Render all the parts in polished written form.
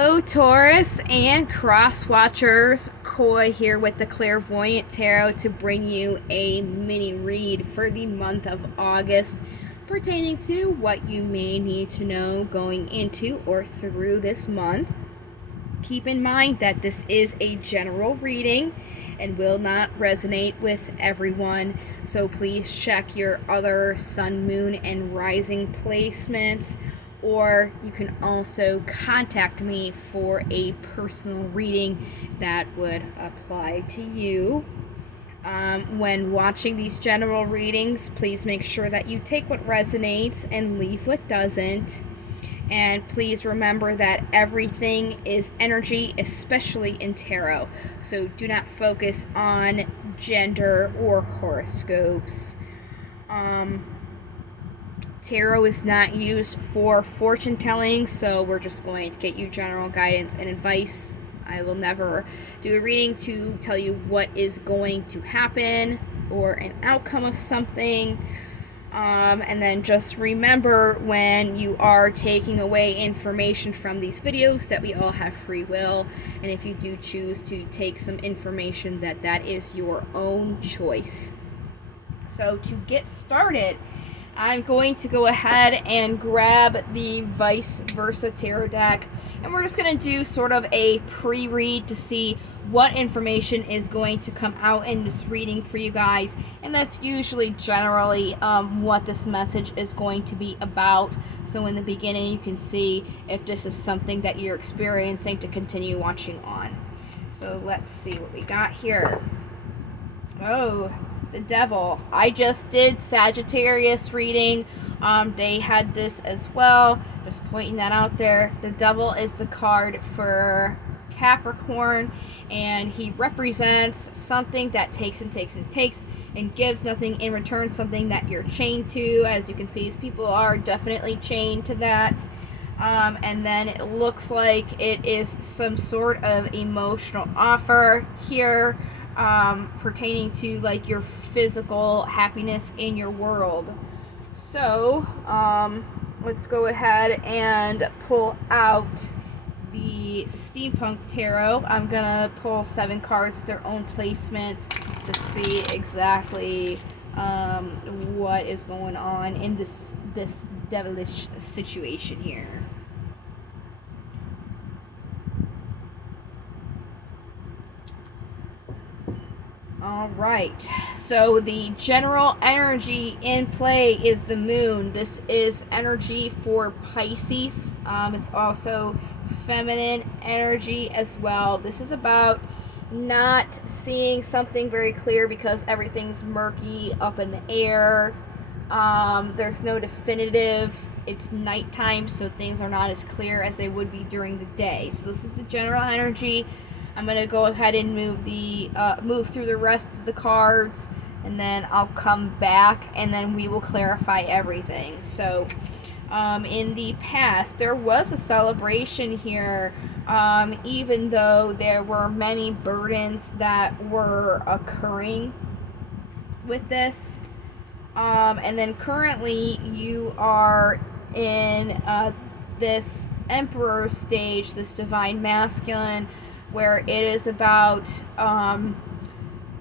Hello, Taurus and cross watchers. Koi here with the Clairvoyant Tarot to bring you a mini read for the month of August pertaining to what you may need to know going into or through this month. Keep in mind that this is a general reading and will not resonate with everyone, so please check your other sun, moon, and rising placements, or you can also contact me for a personal reading that would apply to you. When watching these general readings, please make sure that you take what resonates and leave what doesn't. And please remember that everything is energy, especially in tarot. So do not focus on gender or horoscopes. Tarot is not used for fortune telling, so we're just going to get you general guidance and advice. I will never do a reading to tell you what is going to happen or an outcome of something. And then just remember, when you are taking away information from these videos, that we all have free will, and if you do choose to take some information, that is your own choice. So to get started, I'm going to go ahead and grab the Vice Versa Tarot deck, and we're just going to do sort of a pre-read to see what information is going to come out in this reading for you guys, and that's usually generally what this message is going to be about. So in the beginning you can see if this is something that you're experiencing to continue watching on. So let's see what we got here. Oh, the Devil. I just did Sagittarius reading. They had this as well. Just pointing that out there. The Devil is the card for Capricorn, and he represents something that takes and takes and takes and gives nothing in return, something that you're chained to. As you can see, people are definitely chained to that. And then it looks like it is some sort of emotional offer here, pertaining to like your physical happiness in your world. So let's go ahead and pull out the Steampunk Tarot. I'm gonna pull 7 cards with their own placements to see exactly what is going on in this devilish situation here. Alright, so the general energy in play is the moon. This is energy for Pisces. It's also feminine energy as well. This is about not seeing something very clear because everything's murky up in the air. There's no definitive. It's nighttime, so things are not as clear as they would be during the day. So this is the general energy. I'm going to go ahead and move through the rest of the cards, and then I'll come back and then we will clarify everything. So in the past there was a celebration here, even though there were many burdens that were occurring with this, and then currently you are in this Emperor stage, this divine masculine, where it is about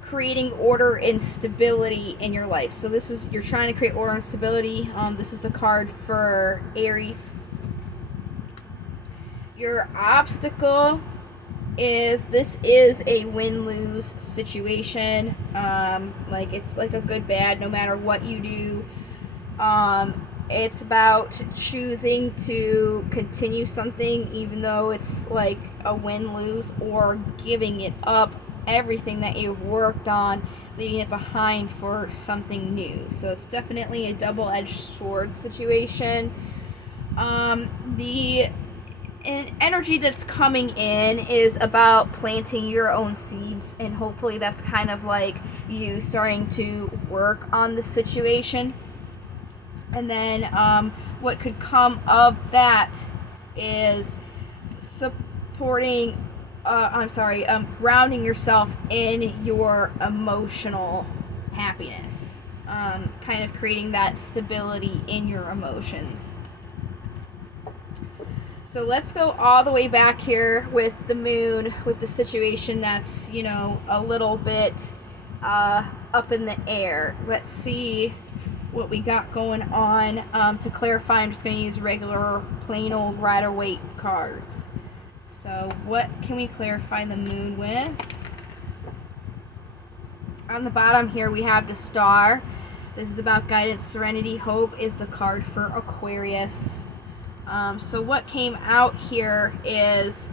creating order and stability in your life. So this is, you're trying to create order and stability. This is the card for Aries. Your obstacle is, this is a win-lose situation. Like, it's like a good bad no matter what you do. It's about choosing to continue something even though it's like a win-lose, or giving it up, everything that you've worked on, leaving it behind for something new. So it's definitely a double-edged sword situation. The energy that's coming in is about planting your own seeds, and hopefully that's kind of like you starting to work on the situation. And then what could come of that is supporting, grounding yourself in your emotional happiness, kind of creating that stability in your emotions. So let's go all the way back here with the moon, with the situation that's, you know, a little bit up in the air. Let's see what we got going on. To clarify, I'm just going to use regular plain old Rider-Waite cards. So what can we clarify the moon with? On the bottom here we have the star. This is about guidance, serenity. Hope is the card for Aquarius. So what came out here is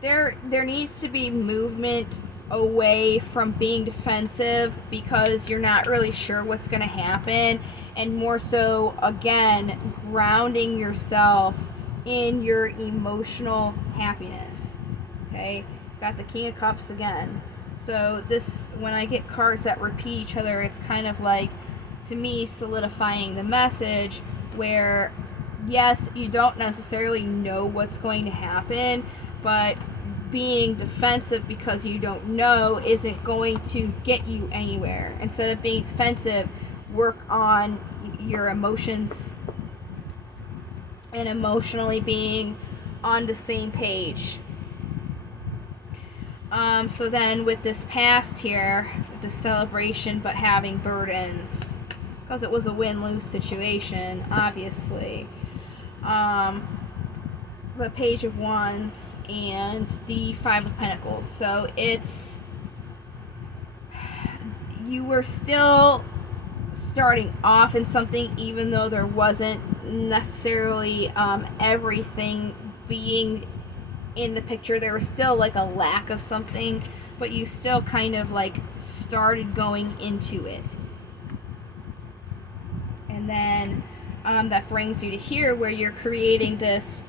there needs to be movement away from being defensive because you're not really sure what's going to happen, and more so, again, grounding yourself in your emotional happiness. Okay, got the King of Cups again. So this, when I get cards that repeat each other, it's kind of like, to me, solidifying the message where, yes, you don't necessarily know what's going to happen, but being defensive because you don't know isn't going to get you anywhere. Instead of being defensive, work on your emotions and emotionally being on the same page. So then with this past here, the celebration but having burdens, because it was a win-lose situation, obviously. The Page of Wands and the Five of Pentacles. So it's, you were still starting off in something, even though there wasn't necessarily everything being in the picture. There was still like a lack of something, but you still kind of like started going into it. And then that brings you to here, where you're creating this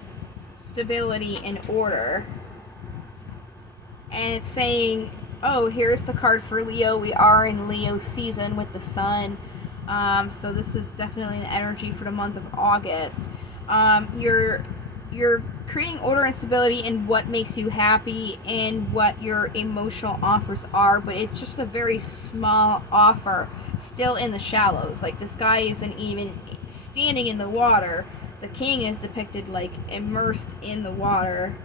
stability and order. And it's saying, oh, here's the card for Leo. We are in Leo season with the sun. So this is definitely an energy for the month of August. You're creating order and stability in what makes you happy and what your emotional offers are, but it's just a very small offer, still in the shallows. Like, this guy isn't even standing in the water. The king is depicted like immersed in the water.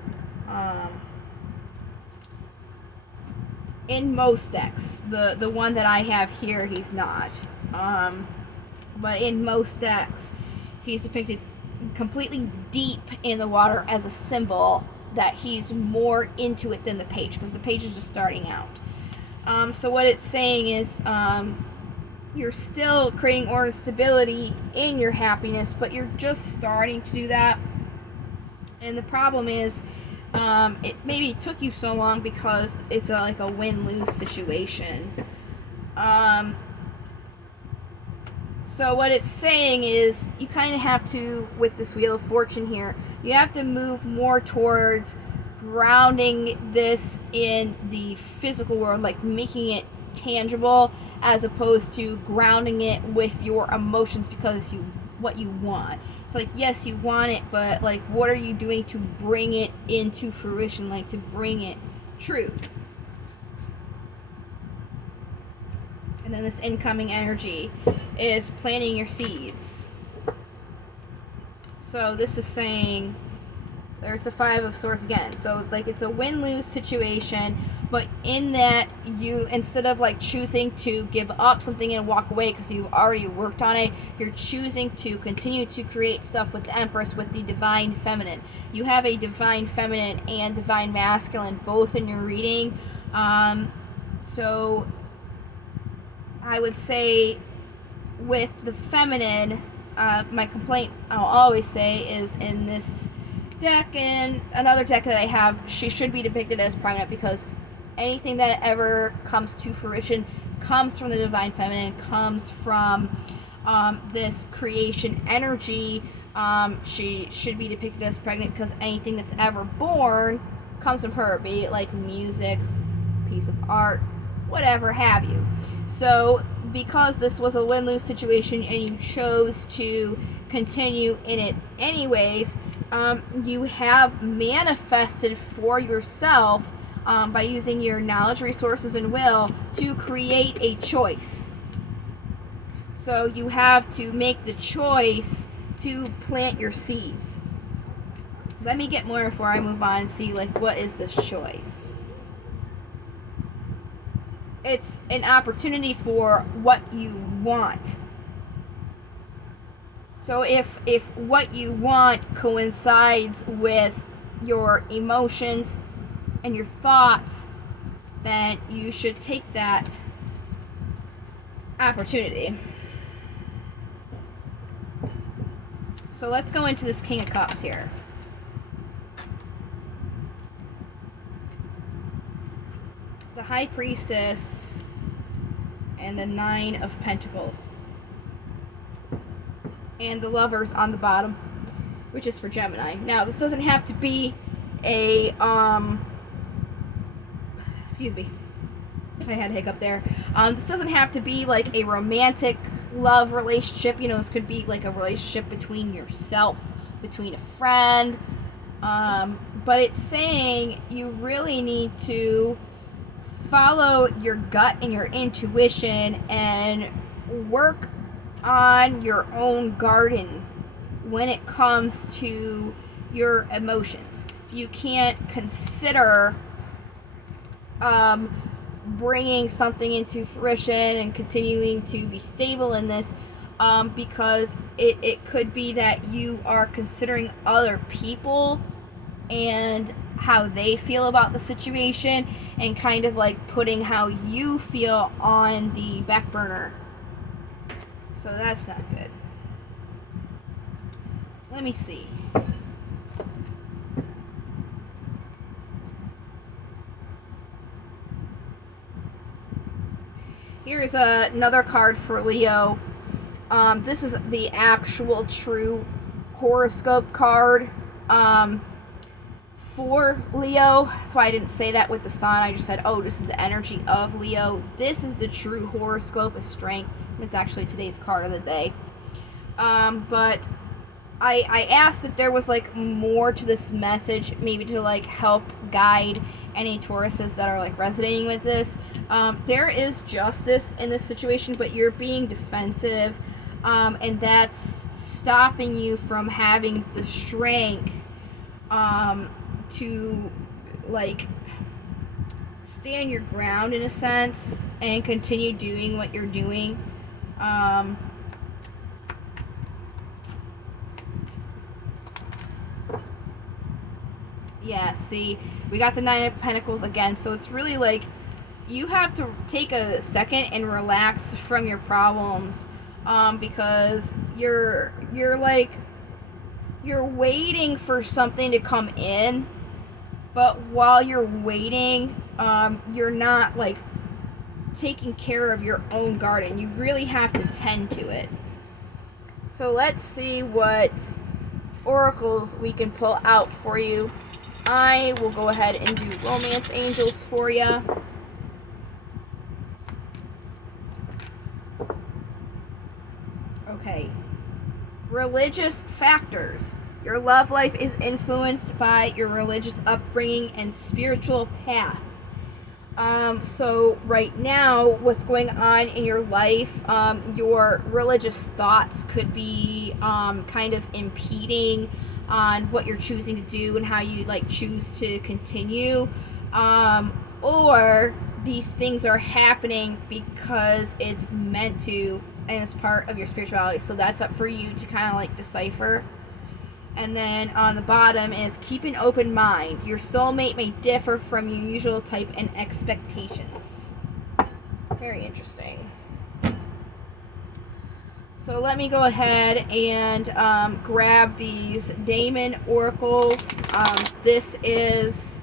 In most decks, the one that I have here, he's not. But in most decks, he's depicted completely deep in the water as a symbol that he's more into it than the page, because the page is just starting out. So what it's saying is, you're still creating order and stability in your happiness, but you're just starting to do that. And the problem is, it maybe took you so long because it's like a win-lose situation. So what it's saying is, you kind of have to, with this Wheel of Fortune here, you have to move more towards grounding this in the physical world, like making it tangible, as opposed to grounding it with your emotions because what you want. It's like, yes, you want it, but like, what are you doing to bring it into fruition, like to bring it true? And then this incoming energy is planting your seeds. So this is saying, there's the Five of Swords again. So like, it's a win-lose situation, but in that, you, instead of like choosing to give up something and walk away because you've already worked on it, you're choosing to continue to create stuff with the Empress, with the Divine Feminine. You have a Divine Feminine and Divine Masculine both in your reading. So I would say with the feminine, my complaint, I'll always say, is in this deck and another deck that I have, she should be depicted as pregnant, because anything that ever comes to fruition comes from the Divine Feminine, comes from this creation energy. She should be depicted as pregnant because anything that's ever born comes from her, be it like music, piece of art, whatever have you. So because this was a win-lose situation and you chose to continue in it anyways, you have manifested for yourself, by using your knowledge, resources, and will, to create a choice. So you have to make the choice to plant your seeds. Let me get more before I move on and see, like, what is this choice? It's an opportunity for what you want. So if what you want coincides with your emotions and your thoughts, then you should take that opportunity. So let's go into this King of Cups here. The High Priestess and the Nine of Pentacles. And the Lovers on the bottom, which is for Gemini. Now, this doesn't have to be a, excuse me, I had a hiccup there. This doesn't have to be like a romantic love relationship. You know, this could be like a relationship between yourself, between a friend. But it's saying you really need to follow your gut and your intuition and work on your own garden when it comes to your emotions. You can't consider bringing something into fruition and continuing to be stable in this because it could be that you are considering other people and how they feel about the situation and kind of like putting how you feel on the back burner. So that's not good. Let me see. Here's another card for Leo. This is the actual true horoscope card for Leo. That's why I didn't say that with the sun. I just said, oh, this is the energy of Leo. This is the true horoscope of strength. It's actually today's card of the day. But I asked if there was like more to this message, maybe to like help guide any Tauruses that are like resonating with this. There is justice in this situation, but you're being defensive, and that's stopping you from having the strength to like stand your ground in a sense and continue doing what you're doing. Yeah, see, we got the Nine of Pentacles again, so it's really like you have to take a second and relax from your problems, because you're waiting for something to come in, but while you're waiting, you're not like taking care of your own garden. You really have to tend to it. So let's see what oracles we can pull out for you. I will go ahead and do romance angels for you. Okay. Religious factors. Your love life is influenced by your religious upbringing and spiritual path. So right now, what's going on in your life, your religious thoughts could be kind of impeding on what you're choosing to do and how you like choose to continue, or these things are happening because it's meant to and it's part of your spirituality. So that's up for you to kind of like decipher. And then on the bottom is keep an open mind. Your soulmate may differ from your usual type and expectations. Very interesting. So let me go ahead and grab these Daemon oracles. This is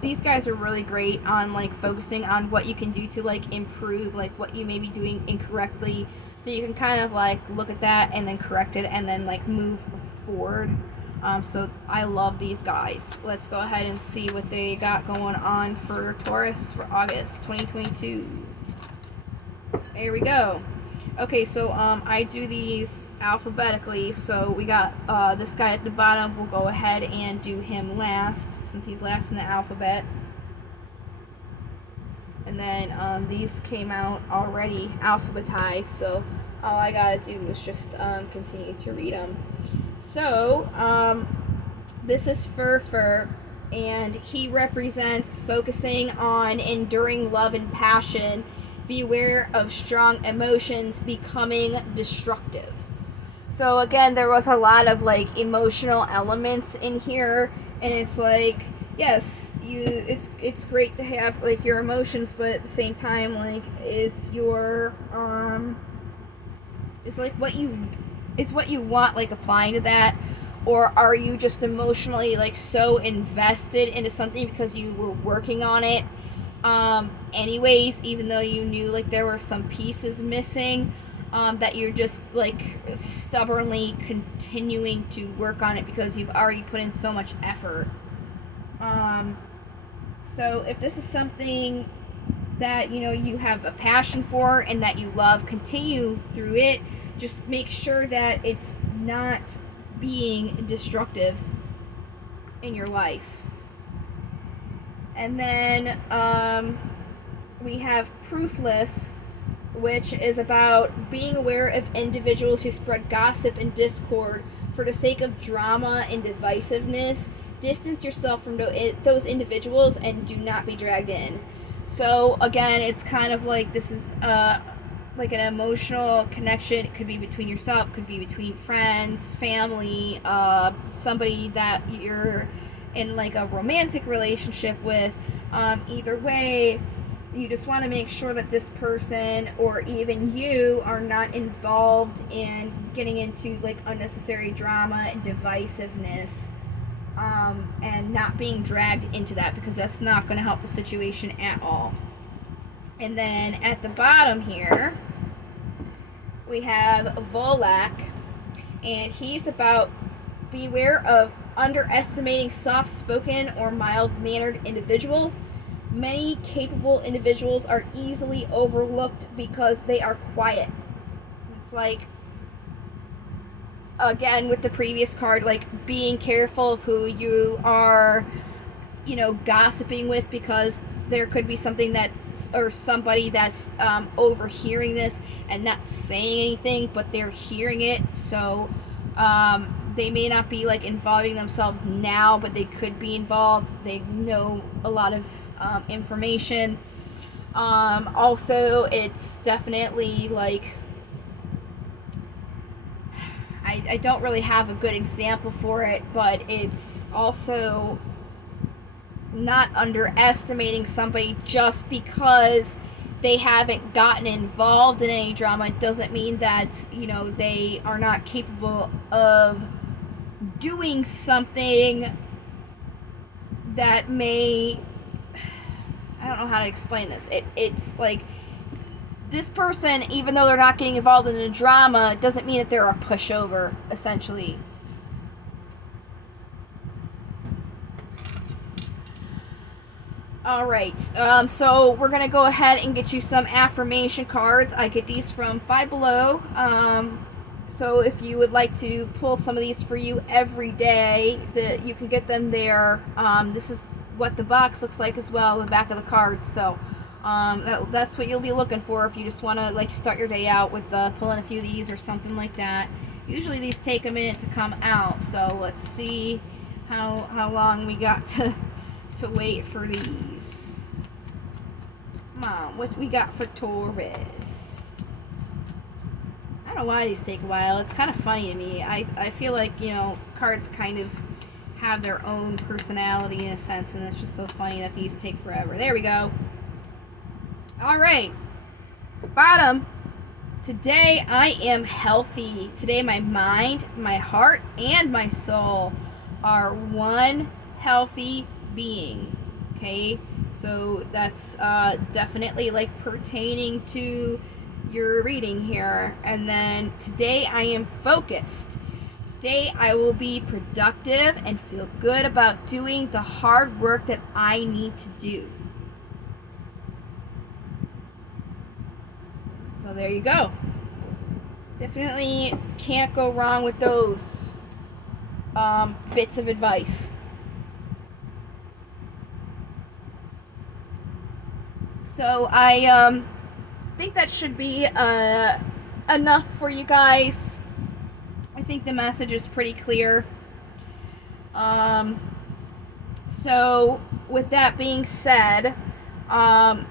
these guys are really great on like focusing on what you can do to like improve like what you may be doing incorrectly, so you can kind of like look at that and then correct it and then like move forward. So I love these guys. Let's go ahead and see what they got going on for Taurus for August 2022. There we go. Okay, so I do these alphabetically, so we got this guy at the bottom. We'll go ahead and do him last, since he's last in the alphabet. And then these came out already alphabetized, so all I gotta do is just continue to read them. So, This is Fur, and he represents focusing on enduring love and passion. Beware of strong emotions becoming destructive. So again, there was a lot of like emotional elements in here, and it's like, yes, it's great to have like your emotions, but at the same time, like, is your is like what you want like applying to that, or are you just emotionally like so invested into something because you were working on it anyways, even though you knew like there were some pieces missing, that you're just like stubbornly continuing to work on it because you've already put in so much effort. So if this is something that you have a passion for and that you love, continue through it. Just make sure that it's not being destructive in your life. And then we have Proofless, which is about being aware of individuals who spread gossip and discord for the sake of drama and divisiveness. Distance yourself from those individuals and do not be dragged in. So again, it's kind of like this is like an emotional connection. It could be between yourself, could be between friends, family, somebody that you're in like a romantic relationship with. Either way, you just want to make sure that this person or even you are not involved in getting into like unnecessary drama and divisiveness, and not being dragged into that, because that's not going to help the situation at all. And then at the bottom here we have Volak, and he's about beware of underestimating soft-spoken or mild-mannered individuals. Many capable individuals are easily overlooked because they are quiet. It's like, again, with the previous card, like being careful of who you are, gossiping with, because there could be something or somebody that's overhearing this and not saying anything, but they're hearing it. So they may not be like involving themselves now, but they could be involved. They know a lot of information. Also, it's definitely like, I don't really have a good example for it, but it's also not underestimating somebody just because they haven't gotten involved in any drama. It doesn't mean that they are not capable of doing something that may, I don't know how to explain this. It's like, this person, even though they're not getting involved in the drama, doesn't mean that they're a pushover, essentially. Alright, so we're going to go ahead and get you some affirmation cards. I get these from Five Below. So if you would like to pull some of these for you every day, you can get them there. This is what the box looks like as well, the back of the cards. So that's what you'll be looking for if you just want to like start your day out with pulling a few of these or something like that. Usually these take a minute to come out, so let's see how long we got to wait for these. Come on, what we got for Taurus? I don't know why these take a while. It's kind of funny to me. I feel like, cards kind of have their own personality in a sense, and it's just so funny that these take forever. There we go. Alright. Bottom. Today I am healthy. Today my mind, my heart, and my soul are one healthy being. Okay? So that's definitely like pertaining to your reading here. And then today I am focused. Today I will be productive and feel good about doing the hard work that I need to do. So there you go. Definitely can't go wrong with those bits of advice. So I think that should be enough for you guys. I think the message is pretty clear. So with that being said,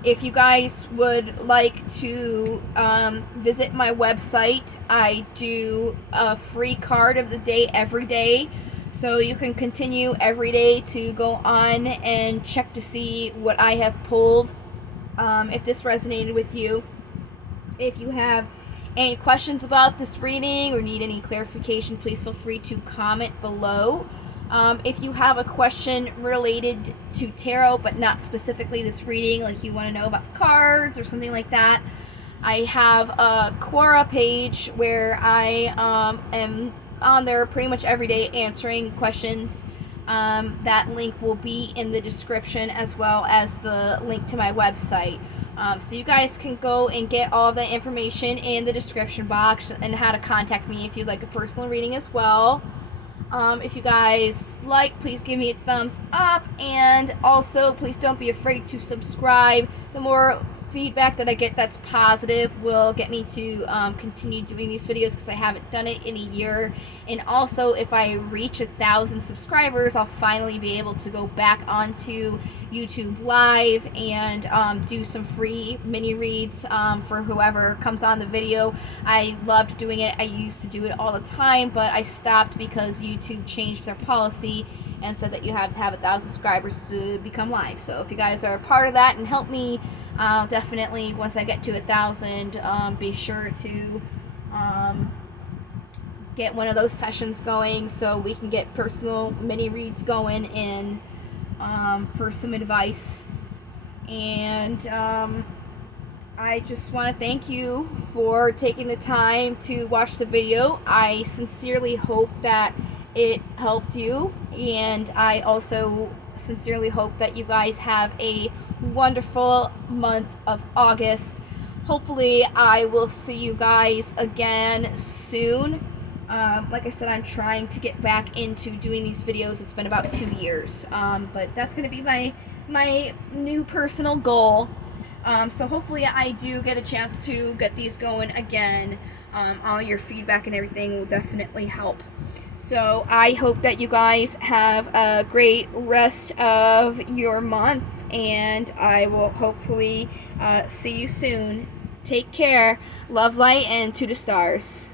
if you guys would like to visit my website, I do a free card of the day every day. So you can continue every day to go on and check to see what I have pulled, if this resonated with you. If you have any questions about this reading or need any clarification, please feel free to comment below. If you have a question related to tarot, but not specifically this reading, like you want to know about the cards or something like that, I have a Quora page where I am on there pretty much every day answering questions. That link will be in the description, as well as the link to my website. So you guys can go and get all the information in the description box, and how to contact me if you'd like a personal reading as well. If you guys like, please give me a thumbs up, and also please don't be afraid to subscribe. The more feedback that I get that's positive will get me to continue doing these videos, because I haven't done it in a year. And also, if I reach 1,000 subscribers, I'll finally be able to go back onto YouTube Live and do some free mini reads for whoever comes on the video. I loved doing it. I used to do it all the time, but I stopped because YouTube changed their policy and said that you have to have 1,000 subscribers to become live. So if you guys are a part of that and help me, definitely, once I get to 1,000, be sure to get one of those sessions going, so we can get personal mini reads going and for some advice. And I just want to thank you for taking the time to watch the video. I sincerely hope that it helped you, and I also sincerely hope that you guys have a wonderful month of August. Hopefully I will see you guys again soon. Like I said, I'm trying to get back into doing these videos. It's been about 2 years, but that's going to be my new personal goal. So hopefully I do get a chance to get these going again. All your feedback and everything will definitely help. So I hope that you guys have a great rest of your month, and I will hopefully see you soon. Take care. Love, light, and to the stars.